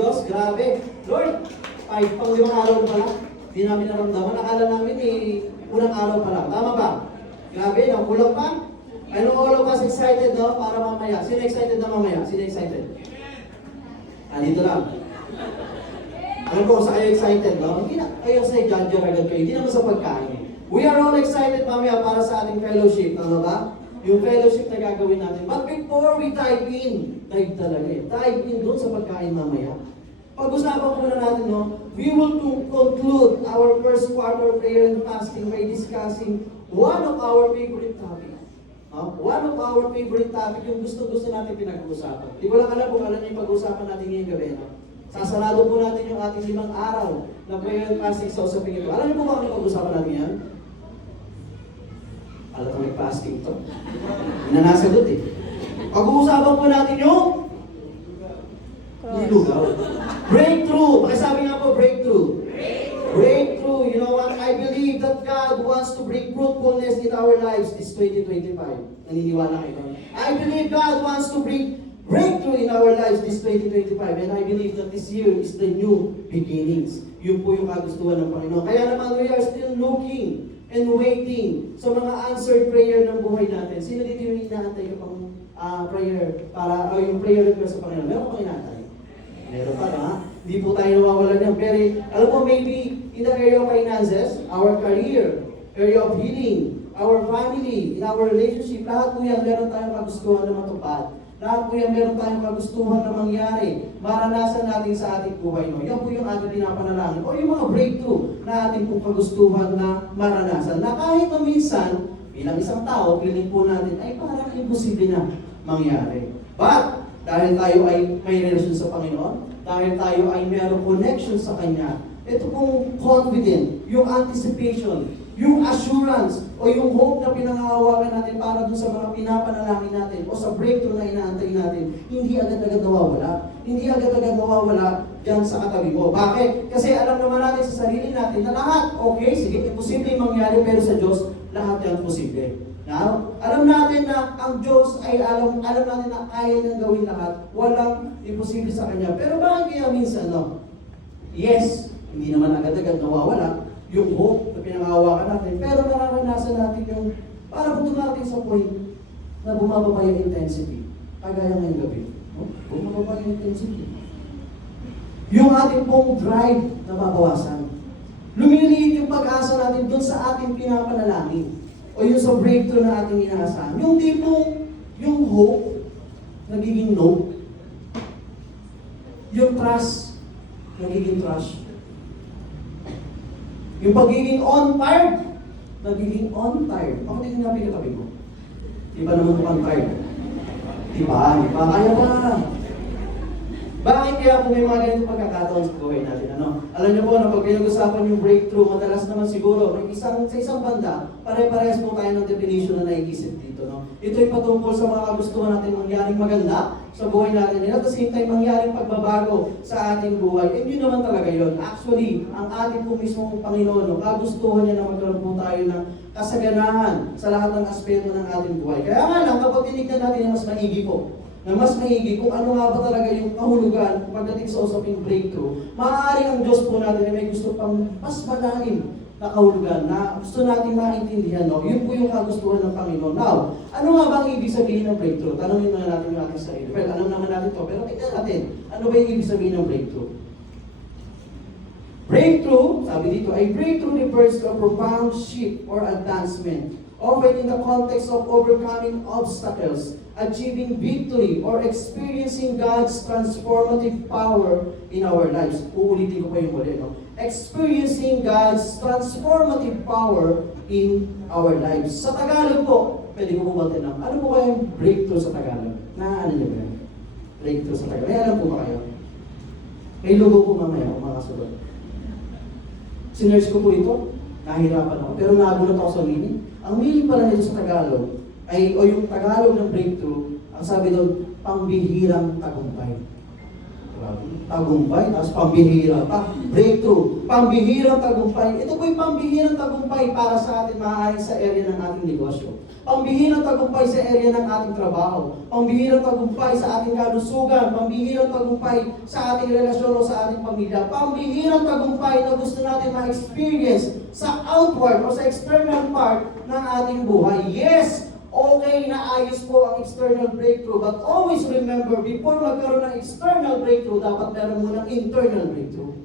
Diyos. Grabe. Lord, 5 araw na pala. Hindi namin naramdaman. Akala namin unang araw pa lang. Tama ba? Grabe, kulang pa. I know all of us excited, no? Para mamaya. Sino excited na mamaya? Sino excited? Dito lang. Alam ko sa kayo excited, no? Hindi na kayo sa judge agad kayo. Hindi naman sa pagkain. We are all excited mamaya para sa ating fellowship. Tama ba? Yung fellowship na gagawin natin. But before we dive in, dive in doon sa pagkain mamaya. Pag-usapan muna natin, no? We will conclude our first quarter prayer and fasting by discussing one of our favorite topics. One of our favorite topic, yung gusto-gusto natin pinag-uusapan. Di ko lang alam kung alam niyo yung pag-uusapan natin ngayong gabi, no? Sasarado po natin yung ating 5 araw na prayer and fasting sa usapin ito. Alam niyo po ba ano pag-uusapan natin yan? Alam ko may fasting ito. Hindi na nasagot eh. Pag-uusapan po natin yung lugaw. Breakthrough! Pakisabi nga po, breakthrough. Breakthrough. You know what? I believe that God wants to bring fruitfulness in our lives this 2025. Naniniwala kayo? I believe God wants to bring breakthrough in our lives this 2025. And I believe that this year is the new beginnings. Yun po yung kagustuhan ng Panginoon. Kaya naman we are still looking and waiting sa mga answered prayer ng buhay natin. Sino dito yung inaantay yung pang prayer para yung prayer request sa Panginoon? Meron pa inaantay? Meron pa na. Hindi po tayo nawawalan niyan. Pero alam mo, maybe in the area of finances, our career, area of healing, our family, in our relationship, lahat po yan meron tayong kagustuhan na matupad. Lahat po yan meron tayong kagustuhan na mangyari. Maranasan natin sa ating buhay. No? Yan po yung ating pinapanalangin. O yung mga breakthrough na ating pong kagustuhan na maranasan. Na kahit na minsan, bilang isang tao, feeling po natin, ay parang imposible na mangyari. But, dahil tayo ay may relasyon sa Panginoon, dahil tayo ay mayroong connection sa Kanya, ito pong confident, yung anticipation, yung assurance, o yung hope na pinangahawakan natin para dun sa mga pinapanalangin natin, o sa breakthrough na inaantay natin, hindi agad-agad nawawala. Hindi agad-agad nawawala dyan sa katabi mo. Bakit? Kasi alam naman natin sa sarili natin na lahat, okay, sige, imposible mangyari, pero sa Diyos, lahat yan posible. Now, alam natin na ang Diyos ay alam natin na kaya niyang gawin lahat. Walang imposible sa Kanya. Pero bakit kaya minsan, no? Yes, hindi naman agad-agad nawawala yung hope na pinangahawakan natin. Pero nararanasan natin yung, para po natin sa point na bumababa yung intensity. Kagaya ngayong gabi. No? Bumababa yung intensity. Yung ating pong drive na mabawasan. Lumiliit yung pag-asa natin dun sa ating pinapanalangin. O yung sa breakthrough na ating inaasahan. Yung tipong, yung hope, nagiging no. Yung trust, nagiging trash. Yung pagiging on-tired, nagiging on-tired. Bakit hindi nga pinatabi ko? Di ba naman mukhang tired? Di ba? Kaya pa. Bakit kaya po may mga ganitong pagkakataon sa buhay natin? Ano? Alam niyo po na pag pinag-usapan yung breakthrough, madalas naman siguro, sa isang banda, pare-parehas po tayo ng definition na naiisip dito. No? Ito'y patungkol sa mga kagustuhan natin mangyaring maganda sa buhay natin. And at the same time, mangyaring pagbabago sa ating buhay. And yun naman talaga yun. Actually, ang ating po mismong Panginoon, no, kagustuhan niya na magkaroon po tayo ng kasaganahan sa lahat ng aspeto ng ating buhay. Kaya nga lang, kapag tinignan natin na mas maigi po, na mas maigi kung ano nga ba talaga yung kahulugan pagdating sa usaping breakthrough, maaaring ang Diyos po natin ay may gusto pang mas malalim na kahulugan na gusto natin maintindihan. No? Yun po yung kagustuhan ng Panginoon. Now, ano nga ba ang ibig sabihin ng breakthrough? Tanungin na natin yung ating sarili. Well, alam naman natin to, pero tignan natin, ano ba yung ibig sabihin ng breakthrough? Breakthrough, sabi dito, a breakthrough refers to a profound shift or advancement, often in the context of overcoming obstacles, achieving victory, or experiencing God's transformative power in our lives. Uulitin ko pa yung muli, no? Experiencing God's transformative power in our lives. Sa Tagalog po, pwede ko po ba tinang, ano po kaya yung breakthrough sa Tagalog? Ano niyo ba? Breakthrough sa Tagalog. May alam po ba kayo? May logo po mamaya kung makasunod. Sinerge ko po ito, nahirapan ako, pero nagulat ako sa meaning. Ang meaning pala nito sa Tagalog, o yung Tagalog ng breakthrough, ang sabi doon, pangbihirang tagumpay. Grabe. tagumpay, tapos pambihira pa. Breakthrough, pambihirang tagumpay. Ito po'y pambihirang tagumpay para sa atin maaayon sa area ng ating negosyo. Pambihirang tagumpay sa area ng ating trabaho. Pambihirang tagumpay sa ating kalusugan. Pambihirang tagumpay sa ating relasyon o sa ating pamilya. Pambihirang tagumpay na gusto natin ma-experience sa outward o sa external part ng ating buhay. Yes! Okay na ayos po ang external breakthrough, but always remember, before magkaroon ng external breakthrough, dapat meron munang internal breakthrough.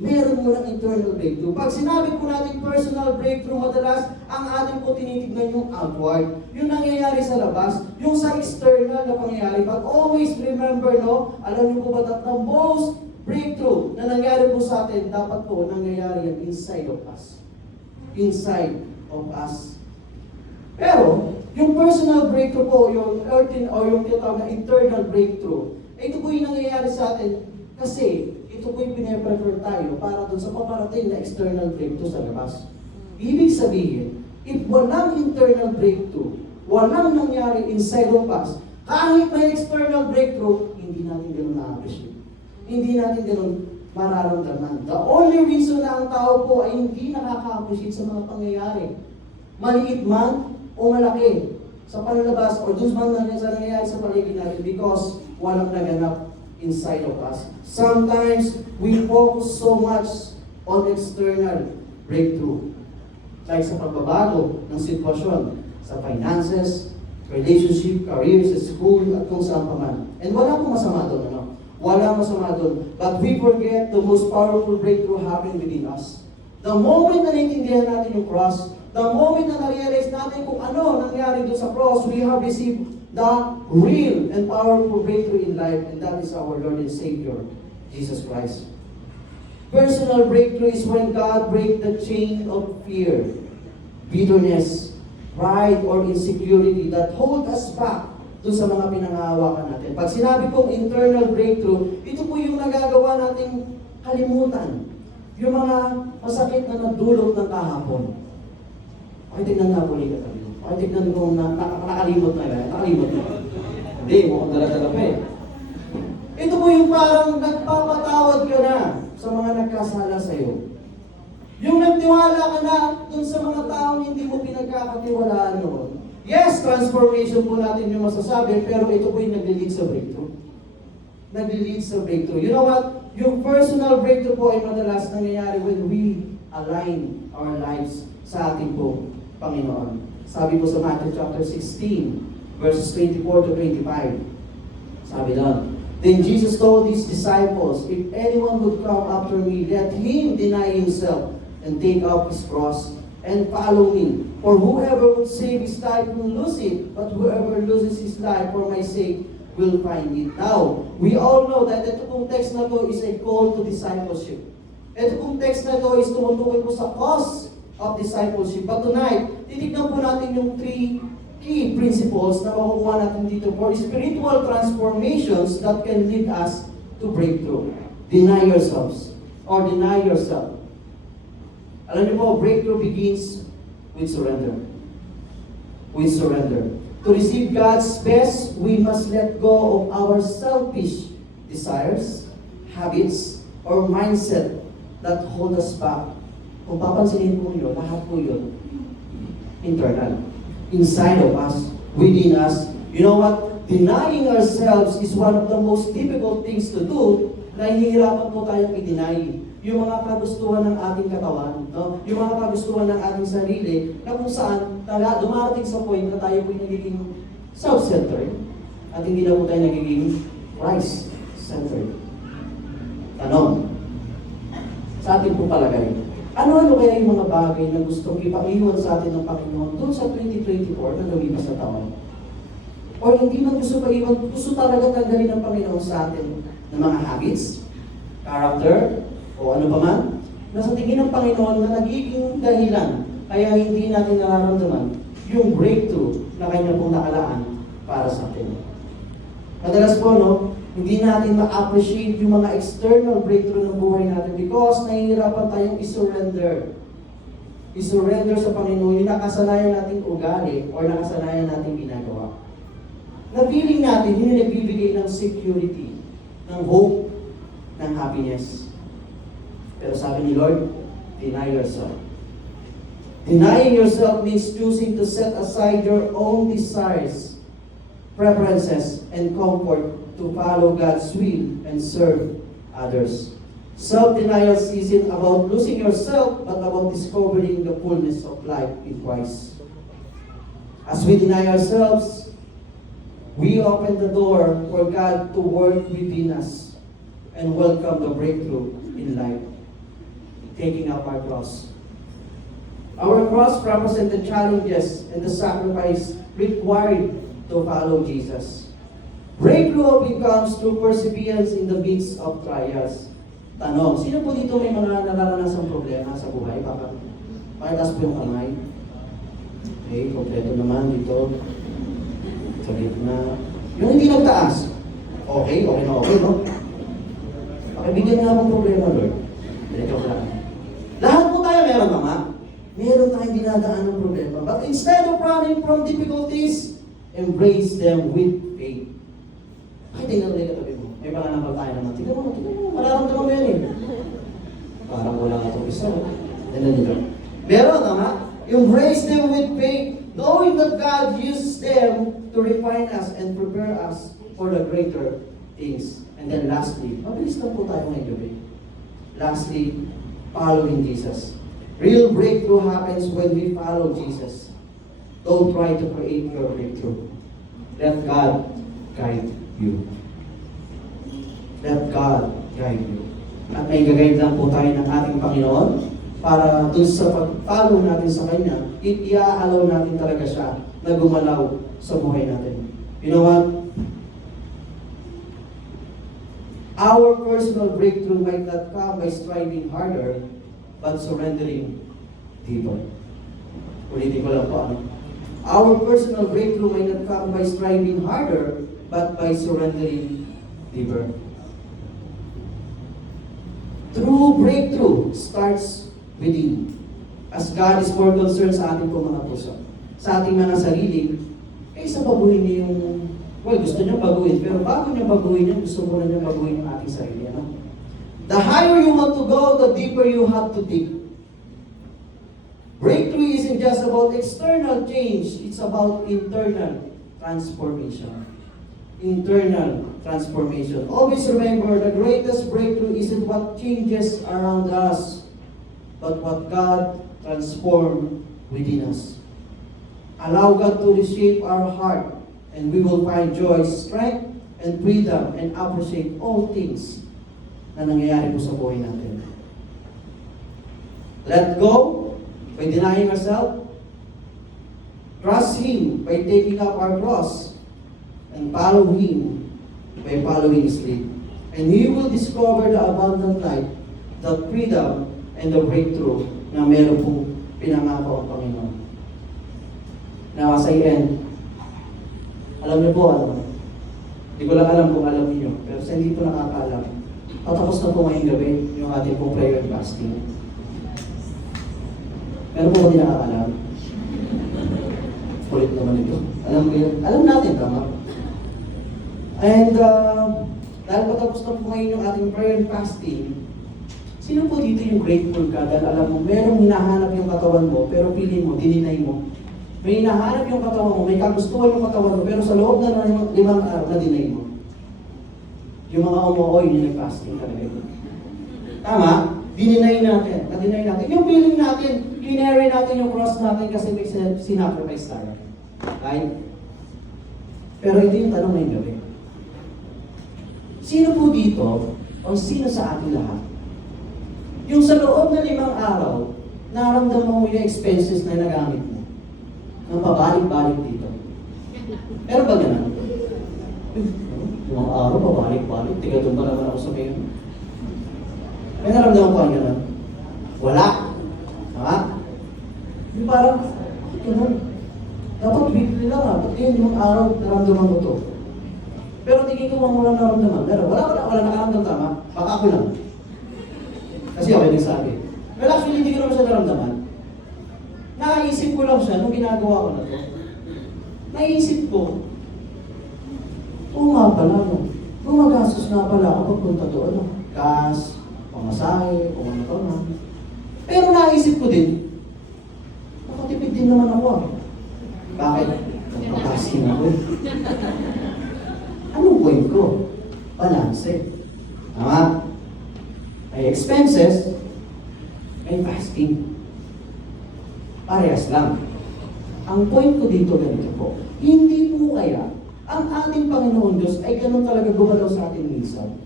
Meron munang internal breakthrough. Pag sinabi po natin personal breakthrough, madalas ang ating po tinitignan yung outward, yung nangyayari sa labas, yung sa external na pangyayari. But always remember, no, alam niyo po ba that the most breakthrough na nangyari po sa atin, dapat po nangyayari yan inside of us. Inside of us. Pero, yung personal breakthrough po, yung earthen o yung tinatawag na internal breakthrough, ito po yung nangyayari sa atin kasi ito po yung pinaprefer tayo para doon sa paparating na external breakthrough sa labas. Ibig sabihin, if walang internal breakthrough, walang nangyari inside of us, kahit may external breakthrough, hindi natin ganun na-appreciate. Hindi natin ganun mararamdaman. The only reason na ang tao po ay hindi nakaka-appreciate sa mga pangyayari, maliit man o malaki sa panlalabas o doon man sa nangyayari sa paligid natin because walang naganap inside of us. Sometimes we focus so much on external breakthrough. Like sa pagbabago ng sitwasyon, sa finances, relationship, career, sa school, at kung saan pa man. And wala pong masama doon, ano? Wala masama doon. But we forget the most powerful breakthrough happening within us. The moment na naintindihan natin yung cross, the moment na na-realize natin kung ano nangyari doon sa cross, we have received the real and powerful breakthrough in life, and that is our Lord and Savior, Jesus Christ. Personal breakthrough is when God breaks the chain of fear, bitterness, pride, or insecurity that hold us back doon sa mga pinangahawakan natin. Pag sinabi kong internal breakthrough, ito po yung nagagawa nating kalimutan. Yung mga masakit na nagdulot ng kahapon. Okay, tignan nga po ulit kami. Okay, tignan ko na nakalimot na yan. Nakalimot na. Hindi, mukhang dala-dala pa eh. Ito po yung parang nagpapatawad ka na sa mga nagkasala sa'yo. Yung nagtiwala ka na dun sa mga taong hindi mo pinagkakatiwalaan noon. Yes, transformation po natin yung masasabi, pero ito po yung nag-lead sa breakthrough. Nag-lead sa breakthrough. You know what? Yung personal breakthrough po ay madalas nangyayari when we align our lives sa ating po Panginoon. Sabi po sa Matthew chapter 16, verses 24 to 25. Sabi doon, Then Jesus told his disciples, If anyone would come after me, let him deny himself and take up his cross and follow me. For whoever would save his life will lose it, but whoever loses his life for my sake will find it. Now, we all know that ito pong text na to is a call to discipleship. Ito pong text na to is tumutukoy po sa cause of discipleship. But tonight, titignan po natin yung three key principles na makukuha natin dito for spiritual transformations that can lead us to breakthrough. Deny yourselves or deny yourself. Alam niyo po, breakthrough begins with surrender. With surrender. To receive God's best, we must let go of our selfish desires, habits, or mindset that hold us back. Kung papansinin po yun, lahat po yun, internal. Inside of us, within us. You know what? Denying ourselves is one of the most difficult things to do. Nahihirapan po tayong i-deny yung mga kagustuhan ng ating katawan, no? Yung mga kagustuhan ng ating sarili, na kung saan dumarating sa point na tayo po yung nagiging self-centered at hindi na po tayo nagiging Christ-centered. Tanong, sa ating po palagay, ano-ano kaya yung mga bagay na gustong ipaiwan sa atin ng Panginoon doon sa 2024 na lumipas na taon? O hindi man gusto paiwan, gusto talaga tanggalin ng Panginoon sa atin ng mga habits, character, o ano pa man, na sa tingin ng Panginoon na nagiging dahilan kaya hindi natin nararamdaman yung breakthrough na kanya pong nakalaan para sa atin. Madalas po, no, hindi natin ma-appreciate yung mga external breakthrough ng buhay natin because nahihirapan tayong i-surrender. I-surrender sa Panginoon yung nakasanayan nating ugali or nakasanayan nating ginagawa. Na feeling natin, hindi nagbibigay ng security, ng hope, ng happiness. Pero sabi ni Lord, deny yourself. Denying yourself means choosing to set aside your own desires, preferences, and comfort to follow God's will and serve others. Self-denial isn't about losing yourself, but about discovering the fullness of life in Christ. As we deny ourselves, we open the door for God to work within us and welcome the breakthrough in life, taking up our cross. Our cross represents the challenges and the sacrifice required to follow Jesus. Breakthrough often comes through perseverance in the midst of trials. Tanong, sino po dito may mga nararanasang problema sa buhay? Pakitaas po yung kamay. Okay, kompleto naman dito. Sa gitna. Yung hindi nagtaas. Okay na okay, no? Pakibigyan nga akong problema, Lord. Joke lang. Lahat po tayo meron, Mama. Meron tayong dinadaan ng problema. But instead of running from difficulties, embrace them with faith. Bakit tingnan ulit katabi mo? May pananampal tayo naman. Tingnan mo, mararamdaman mo yan eh. Parang wala nga itong isa. Tingnan nyo. Meron, Mama. Embrace them with faith, knowing that God uses them to refine us and prepare us for the greater things. And then lastly, mabilis lang po tayo ngayong gabi. Lastly, following Jesus. Real breakthrough happens when we follow Jesus. Don't try to create your breakthrough. Let God guide you. Let God guide you. At may gagayad lang po tayo ng ating Panginoon para dun sa pag-follow natin sa Kanya, i-allow natin talaga siya na gumalaw sa buhay natin. You know what? Our personal breakthrough might not come by striving harder, but surrendering deeper. Ulitin ko lang po ano. Our personal breakthrough might not come by striving harder, but by surrendering deeper. True breakthrough starts within. As God is more concerned sa ating mga puso, sa ating mga sarili, kaysa baguhin niyo yung, gusto niyo baguhin, pero bago niyo baguhin niyo, gusto mo na niyo baguhin yung ating sarili. Ano? The higher you want to go, the deeper you have to dig. Breakthrough isn't just about external change, it's about internal transformation. Internal transformation. Always remember, the greatest breakthrough isn't what changes around us, but what God transformed within us. Allow God to reshape our heart, and we will find joy, strength, and freedom, and appreciate all things na nangyayari po sa buhay natin. Let go by denying ourselves. Trust Him by taking up our cross. And follow Him by following His lead. And you will discover the abundant life, the freedom, and the breakthrough na meron pong pinangako ang Panginoon. Now, as I end, alam niyo po, hindi ko lang alam kung alam niyo, pero sa hindi po nakakaalam, tatapos na po ngayong gabi yung ating pong prayer and fasting. Meron po hindi nakakaalam? Kulit naman ito. Alam ko yun. Alam natin, tama? And dahil patapos na po ngayon yung ating prayer and fasting, sino po dito yung grateful ka dahil alam mo, merong hinahanap yung katawan mo, pero pili mo, dininay mo. May hinahanap yung katawan mo, may kagustuhan yung katawan mo, pero sa loob na 5 araw na dinay mo. Yung mga umuoy, yung nag-fasting talaga. Tama? Dininay natin, na-deny natin. Yung feeling natin, kinary natin yung cross natin kasi may sinacrifice tayo. Right? Pero ito yung tanong ngayon gabi. Sino po dito, o sino sa ating lahat, yung sa loob na 5 araw, naramdaman mo yung expenses na nagamit mo, nang pabalik-balik dito. Pero ba ganun? Yung araw, pabalik-balik, tiga-doon pa naman ako sa mayon. May naramdaman ko ang gano'n? Wala. Tama? Yung parang, gano'n. Dapat weekly lang ha. Pati yung araw, naramdaman ko to. Pero tingin ko mga naramdaman. Pero wala nakaramdam, tama? Baka ako lang. Kasi ako yung nagsabi. Well, actually, hindi ko naman siya naramdaman. Nakaisip ko lang siya nung ginagawa ko na to. Naisip ko, oo nga pala, no? Gumagastos nga pala ako doon, no? Gas, pamasahe, kung ano to na. Pero naisip ko din, nakatipid din naman ako ah. Bakit? Nagpapasking ako eh. Anong point ko? Balance. Tama? May expenses, may fasting. Parehas lang. Ang point ko dito ganito po, hindi po kaya ang ating Panginoon Diyos ay ganun talaga gumalaw sa atin minsan.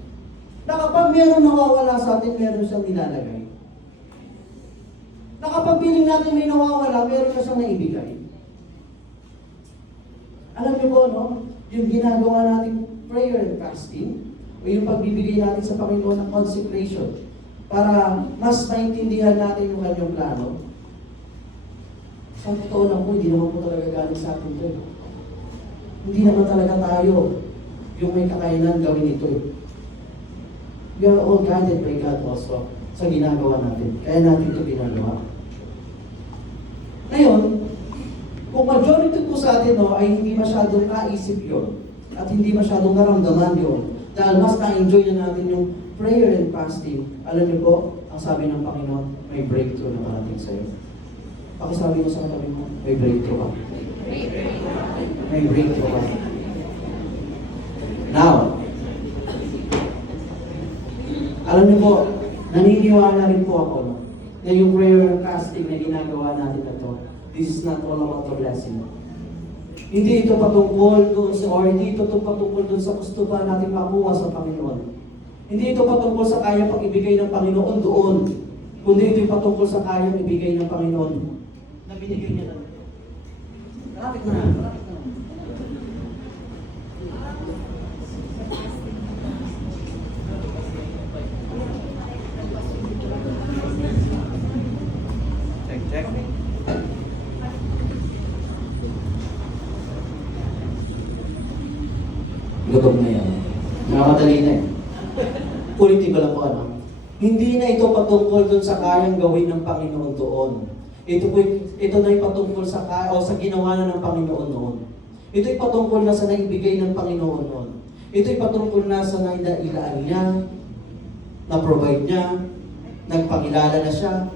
Na kapag meron nawawala sa atin, meron siyang nilalagay. Na kapag piling natin may nawawala, meron na siyang naibigay. Alam niyo po, no? Yung ginagawa nating prayer and fasting, o yung pagbibigay natin sa Panginoon ng consecration, para mas maintindihan natin yung kanyang plano. Sa totoo lang po, hindi naman po talaga galing sa atin ito. Hindi naman talaga tayo yung may kakayanan gawin ito. We are all guided by God also sa ginagawa natin. Kaya natin ito ginagawa. Ngayon, kung majority po sa atin ay hindi masyadong kaisip yun at hindi masyadong naramdaman yun, dahil mas na-enjoy na natin yung prayer and fasting, alam niyo po, ang sabi ng Panginoon, may breakthrough na parating sa'yo. Pakisabi mo sa katabi mo, may breakthrough ka. May breakthrough ka. Now, alam niyo po, naniniwala rin po ako na yung prayer and fasting na ginagawa natin ito, this is not all about the blessing. Hindi ito patungkol doon sa, or hindi ito patungkol doon sa gusto ba natin makuha sa Panginoon. Hindi ito patungkol sa kaya pang ibigay ng Panginoon doon, kundi ito patungkol sa kaya ibigay ng Panginoon na binigay niya lang. Malapit na. Check. Gutom na yan. Nakamadali na eh. Ulitin ko lang po ano. Hindi na ito patungkol doon sa kayang gawin ng Panginoon doon. Ito na yung patungkol sa kaya o sa ginawa na ng Panginoon noon. Ito ay patungkol na sa naibigay ng Panginoon noon. Ito ay patungkol na sa nailaan niya, na-provide niya, nagpakilala na siya,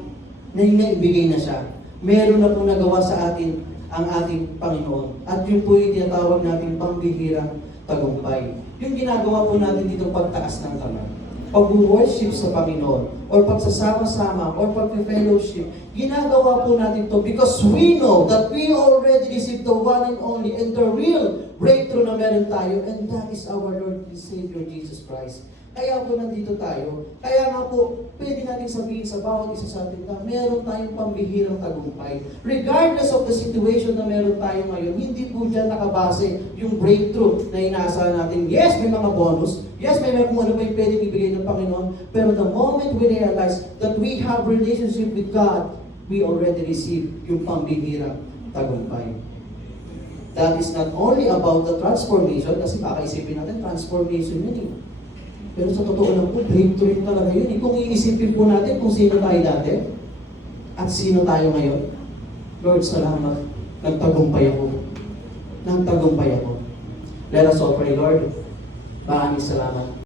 na naibigay na siya. Meron na pong nagawa sa atin ang ating Panginoon. At yun po yung tinatawag natin pambihirang tagumpay. Yung ginagawa po natin dito pagtaas ng kamay. Pag-worship sa Panginoon, or pagsasama-sama, or pag-fellowship, ginagawa po natin to because we know that we already received the one and only and the real breakthrough na meron tayo, and that is our Lord and Savior Jesus Christ. Kaya po nandito tayo. Kaya nga po, pwede natin sabihin sa bawat isa sa atin na meron tayong pambihirang tagumpay. Regardless of the situation na meron tayo ngayon, hindi po dyan nakabase yung breakthrough na inaasahan natin. Yes, may mga bonus. Yes, may kung ano pa yung pwedeng ibigay ng Panginoon. Pero the moment we realize that we have relationship with God, we already receive yung pambihirang tagumpay. That is not only about the transformation, kasi kakaisipin natin, transformation yun eh. Pero sa totoo lang po, breakthrough rin talaga yun. Kung iisipin po natin kung sino tayo dati at sino tayo ngayon, Lord, salamat. Nagtagumpay ako. Nagtagumpay ako. Let us all pray, Lord. Maraming salamat.